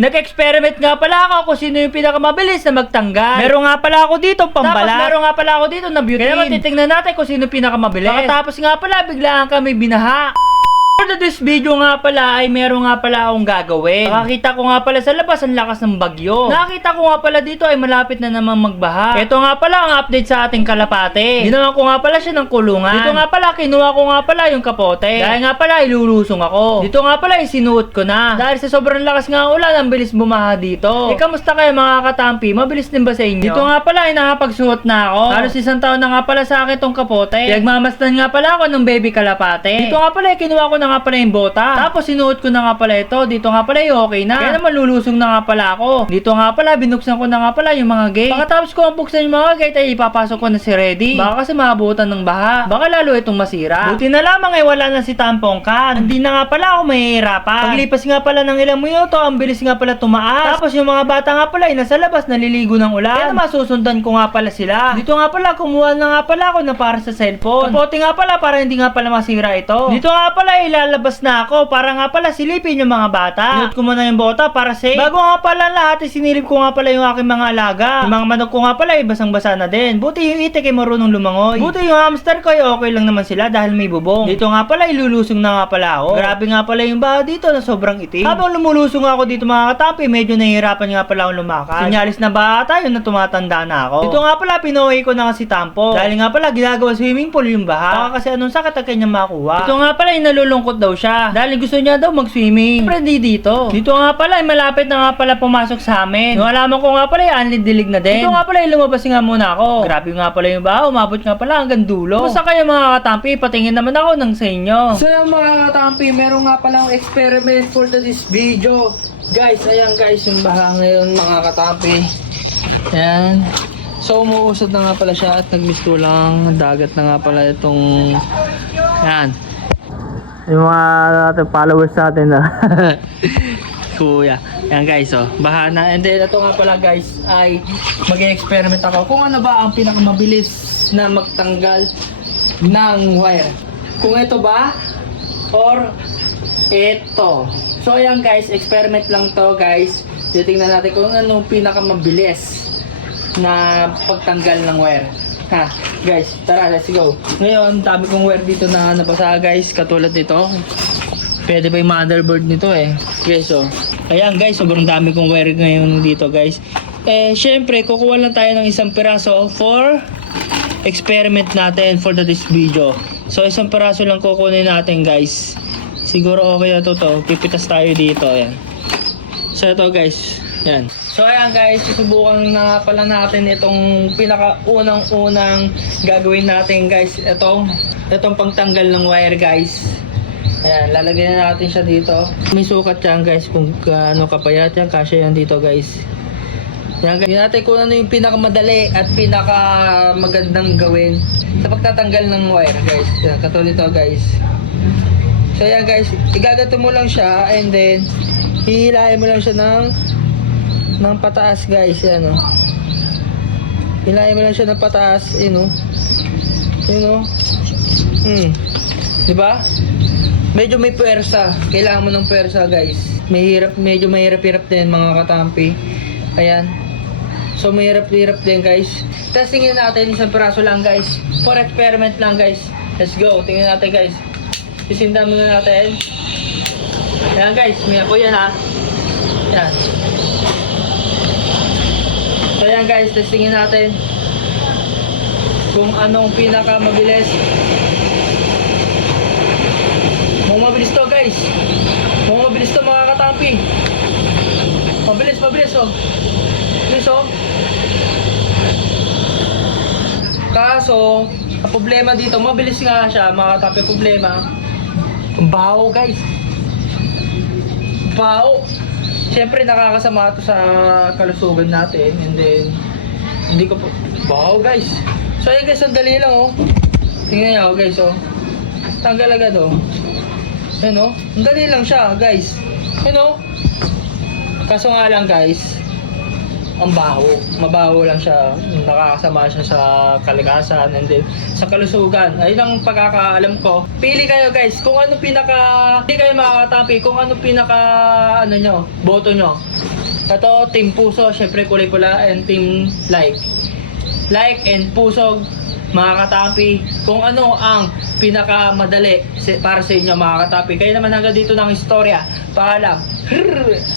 Nag-experiment nga pala ako kung sino yung pinakamabilis na magtanggal. Meron nga pala ako dito pambalat. Tapos meron nga pala ako dito na butane. Kaya naman titignan natin kung sino pinakamabilis. Pagkatapos nga pala, biglaan kami binaha. For this video nga pala ay meron nga pala akong gagawin. Nakakita ko nga pala sa labas ang lakas ng bagyo. Nakita ko nga pala dito ay malapit na naman magbaha. Ito nga pala ang update sa ating kalapate. Ginawa ko nga pala siya ng kulungan. Dito nga pala kinuha ko nga pala yung kapote. Dahil nga pala ilulusong ako. Dito nga pala isinuot ko na. Dahil sa sobrang lakas nga ulan ang bilis bumaha dito. Kamusta kayo mga katampi? Mabilis din ba sa inyo? Dito nga pala ay nakapagsuot na ako. Halos isang taon na nga pala sa akin tong kapote. Pinagmamasdan nga pala ako ng baby kalapate. Dito nga pala kinuha ko na nga pala yung bota. Tapos sinuot ko na nga pala ito. Dito nga pala yung okay na. Kaya naman lulusong na nga pala ako. Dito nga pala binuksan ko na nga pala yung mga gate. Pagkatapos ko ang buksan yung mga gate ay ipapasok ko na si Ready. Baka kasi maabutan ng baha. Baka lalo itong masira. Buti na lamang ay wala na si Tampong Kan. Hindi na nga pala ako mahihirapan. Paglipas nga pala ng ilang minuto, ang bilis nga pala tumaas. Tapos yung mga bata nga pala ay nasa labas naliligo ng ulan. Kaya naman susundan ko nga pala sila. Dito nga pala kumuha na nga pala ako na para sa cellphone. Kapote nga pala para hindi nga pala masira ito. Dito nga pala ilalabas na ako para nga pala silipin yung mga bata. Sinot ko muna yung bota para safe. Bago nga pala lahat, sinilip ko nga pala yung aking mga alaga. Yung mga manok ko nga pala ay basang-basa na din. Buti yung itik ay marunong lumangoy. Buti yung hamster ko ay okay lang naman sila dahil may bubong. Dito nga pala ilulusong na nga pala ako. Grabe nga pala yung baha dito na sobrang itim. Habang lumulusong ako dito mga katampi, medyo nahihirapan nga pala akong lumakad. Sinyalis na baha tayo na tumatanda na ako. Dito nga pala pinuwi ko na kasi Tampo. Dahil nga pala ginagawa swimming pool yung baha. Baka kasi anong sakit ang kanyang makuha. Dito nga pala nalulungkot daw siya. Dahil gusto niya daw mag-swimming. Siyempre di dito. Dito nga pala ay malapit na nga pala pumasok sa amin. Yung alaman ko nga pala ay anlidilig na din. Dito nga pala ay lumabas nga muna ako. Grabe nga pala yung baha. Umabot nga pala hanggang dulo. Kumusta kayo mga katampi? Patingin naman ako ng sa inyo. So yung mga katampi, meron nga palang experiment for this video. Guys, ayan guys yung baha ngayon mga katampi. Ayan. So umuusad na nga pala siya at nagmistulang dagat na nga pala itong ayan. Yung mga followers natin na kuya. Ayan guys, oh, baha na. And then ito nga pala guys ay mag-experiment ako kung ano ba ang pinakamabilis na magtanggal ng wire. Kung ito ba or ito. So ayan guys, experiment lang to guys. Titingnan natin kung anong pinakamabilis na pagtanggal ng wire. Ha, guys, tara, let's go. Ngayon, dami kong wire dito na nabasa guys, katulad nito. Pwede ba yung motherboard nito eh. Guys, oh. Ayan guys, sobrang dami kong wire ngayon dito guys. Eh, syempre, kukuha lang tayo ng isang piraso for experiment natin for this video. So, isang piraso lang kukunin natin guys. Siguro okay na to. Pipitas tayo dito, ayan. So, ito guys, ayan. So ayan guys, susubukan na nga pala natin itong pinaka-unang gagawin natin guys. Itong pagtanggal ng wire guys. Ayan, lalagyan na natin siya dito. May sukat yan guys kung ano kapayat yan. Kasya yan dito guys. Ayan guys, tingnan natin kung ano yung pinakamadali at pinakamagandang gawin sa pagtatanggal ng wire guys. Ayan, katulad ito guys. So ayan guys, igagato mo lang siya and then hihilahin mo lang siya ng pataas guys, yan o. Hilahin mo lang siya ng pataas, yun o. Yun o. Diba? Medyo may puwersa. Kailangan mo ng puwersa guys. Medyo mahirap-hirap din mga katampi. Ayan. So mahirap-hirap din guys. Testingin natin, isang piraso lang guys. For experiment lang guys. Let's go, tingnan natin guys. Sisindan muna natin. Ayan guys, may ako yan ha. Ayan. So ayan guys, testingin natin kung anong pinakamabilis. Mabilis to guys. Mabilis to mga katampi. Mabilis oh. Mabilis oh. Kaso, ang problema dito, mabilis nga siya mga katampi. Problema, baho guys. Baho. Siyempre nakakasama ito sa kalusugan natin and then hindi ko po wow guys. So ayan guys, sandali lang oh. Tingnan niyo guys oh. Tanggal agad oh. Ayan oh. Sandali lang siya guys. Ayan oh. Kaso nga lang guys, ang baho. Mabaho lang siya, nakakasama siya sa kalikasan and then sa kalusugan. Ayun ang pagkakaalam ko. Pili kayo guys kung ano hindi kayo makakatampi, kung ano nyo, boto nyo. Ito, Team Puso, syempre kulay pula, and Team Like. Like and puso, mga katampi, kung ano ang pinakamadali para sa inyo mga katampi. Kaya naman hanggang dito ng istorya. Paalam.